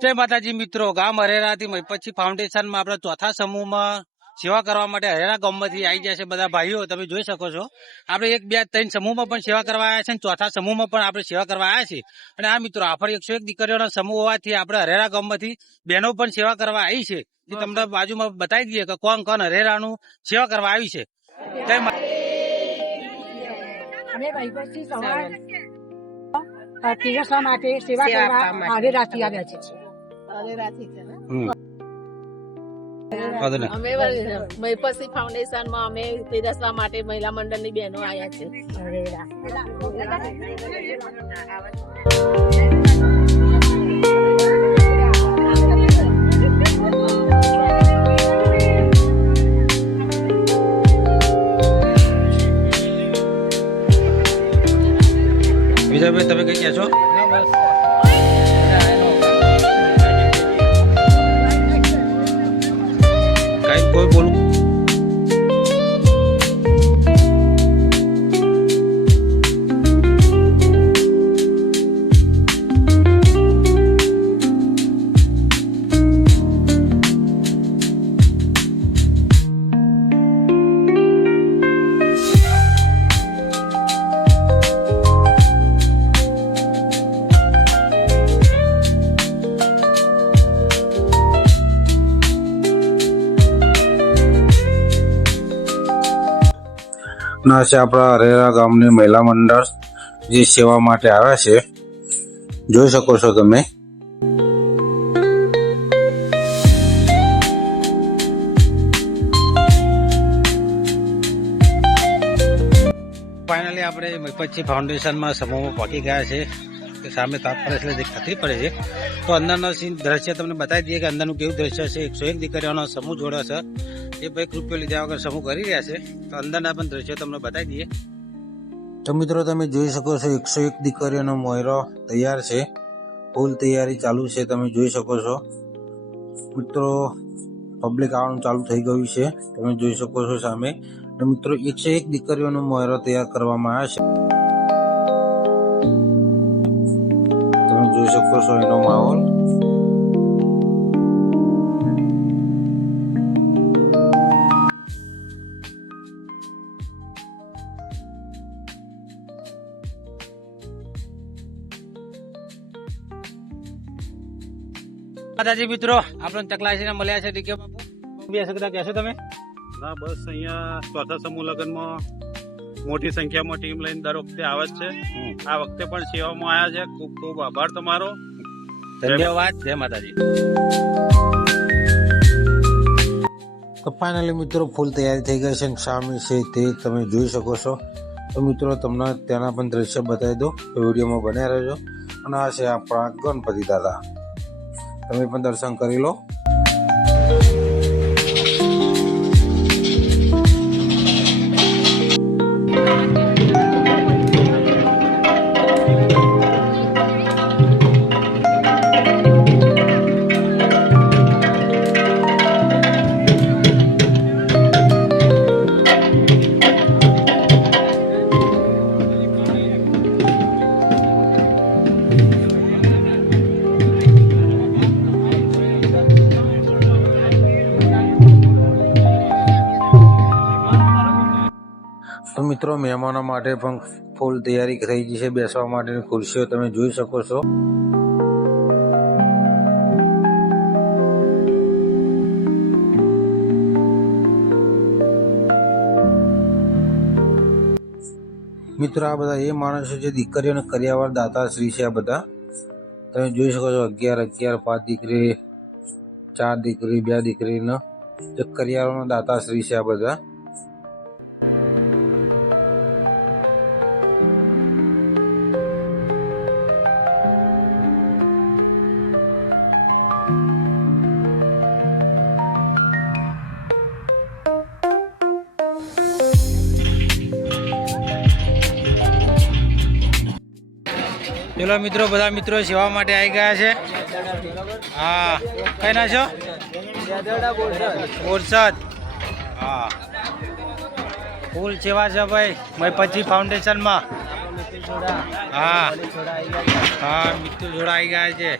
જય માતાજી મિત્રો, ગામ હરેરાથી મહીપતસિંહ ફાઉન્ડેશનમાં આપણા ચોથા સમૂહમાં સેવા કરવા માટે હરેરા ગામમાંથી આવી ગયા છે બધા ભાઈઓ. તમે જોઈ શકો છો આપણે 1, 2, 3 સમૂહમાં પણ સેવા કરવા આવ્યા છે અને ચોથા સમૂહમાં પણ આપણે સેવા કરવા આવ્યા છે. અને આ મિત્રો આપણે 101 દીકરીઓના સમૂહ હોવાથી આપણે હરેરા ગામમાંથી બહેનો પણ સેવા કરવા આવી છે. એ તમને બાજુમાં બતાવી દઈએ કે કોણ કોણ હરેરાનું સેવા કરવા આવી છે. જય પીરસવા માટે સેવા કરવા હરેરાથી આવ્યા છે. અમે મહીપતસિંહ ફાઉન્ડેશન માં અમે પીરસવા માટે મહિલા મંડળની બહેનો આવ્યા છે. વિજયભાઈ તમે કઈ ગયા છો? કઈ કોઈ બોલું ના છે આપણા હરેરા ગામની મહિલા મંડળ જે સેવા માટે આવ્યા છે. જોઈ શકો છો તમે. ફાઇનલી આપણે મહીપતસિંહ ફાઉન્ડેશનમાં સમૂહમાં પહોંચી ગયા છે. સામે તાપ પડે એટલે તકલીફ પડે છે. તો અંદરનો સીન દ્રશ્ય તમને બતાવી દઈએ કે અંદરનું કેવું દ્રશ્ય છે. 101 દીકરીઓનો સમૂહ જોડ્યો છે. એ ભાઈ રૂપિયો લીધા વગર સમૂહ કરી રહ્યા છે. તો અંદરના પણ દ્રશ્યો તમને બતાવી દઈએ. તો મિત્રો તમે જોઈ શકો છો 101 દીકરીઓનો મોયરો તૈયાર છે. ફૂલ તૈયારી ચાલુ છે. તમે જોઈ શકો છો મિત્રો પબ્લિક આવવાનું ચાલુ થઈ ગયું છે. તમે જોઈ શકો છો સામે. મિત્રો 101 દીકરીઓનો મોયરો તૈયાર કરવામાં આવ્યો છે. તમે જોઈ શકો છો એનો માહોલ. દાદાજી મિત્રો આપણે ચકલાસીને મળ્યા છે. ડીકે બાપુ બે શકતા કહેશો તમે? ના બસ અહીંયા ચોથા સમૂહ લગ્નમાં મોટી સંખ્યામાં ટીમ લઈને દર વખતે આવે જ છે. આ વખતે પણ સેવામાં આવ્યા છે. ખૂબ ખૂબ આભાર તમારો. ધન્યવાદ. જય માતાજી. તો ફાઇનલી મિત્રો ફૂલ તૈયારી થઈ ગઈ છે. સામે છે તે તમે જોઈ શકો છો. તો મિત્રો તમને તેના પણ દ્રશ્ય બતાવી દો તો વિડીયોમાં બન્યા રહેજો. અને આ છે આપણા ગણપતિ દાદા. તમે પણ દર્શન કરી લો. તો મિત્રો મહેમાનો માટે પણ ફૂલ તૈયારી થઈ ગઈ છે. બેસવા માટેની ખુરશીઓ તમે જોઈ શકો છો. મિત્રો આ બધા એ માણસો જે દીકરીઓને કર્યાવર દાતાશ્રી છે. આ બધા તમે જોઈ શકો છો 11, 5 દીકરી, 4 દીકરી, 2 દીકરીનો જે કર્યાવરનો દાતાશ્રી છે. આ બધા ચલો મિત્રો બધા મિત્રો સેવા માટે આવી ગયા છે. હા કઈ ના છો? બોરસદ. હા ફૂલ સેવા છે ભાઈ મહીપતસિંહ ફાઉન્ડેશનમાં. હા હા મિત્ર જોડા આવી ગયા છે.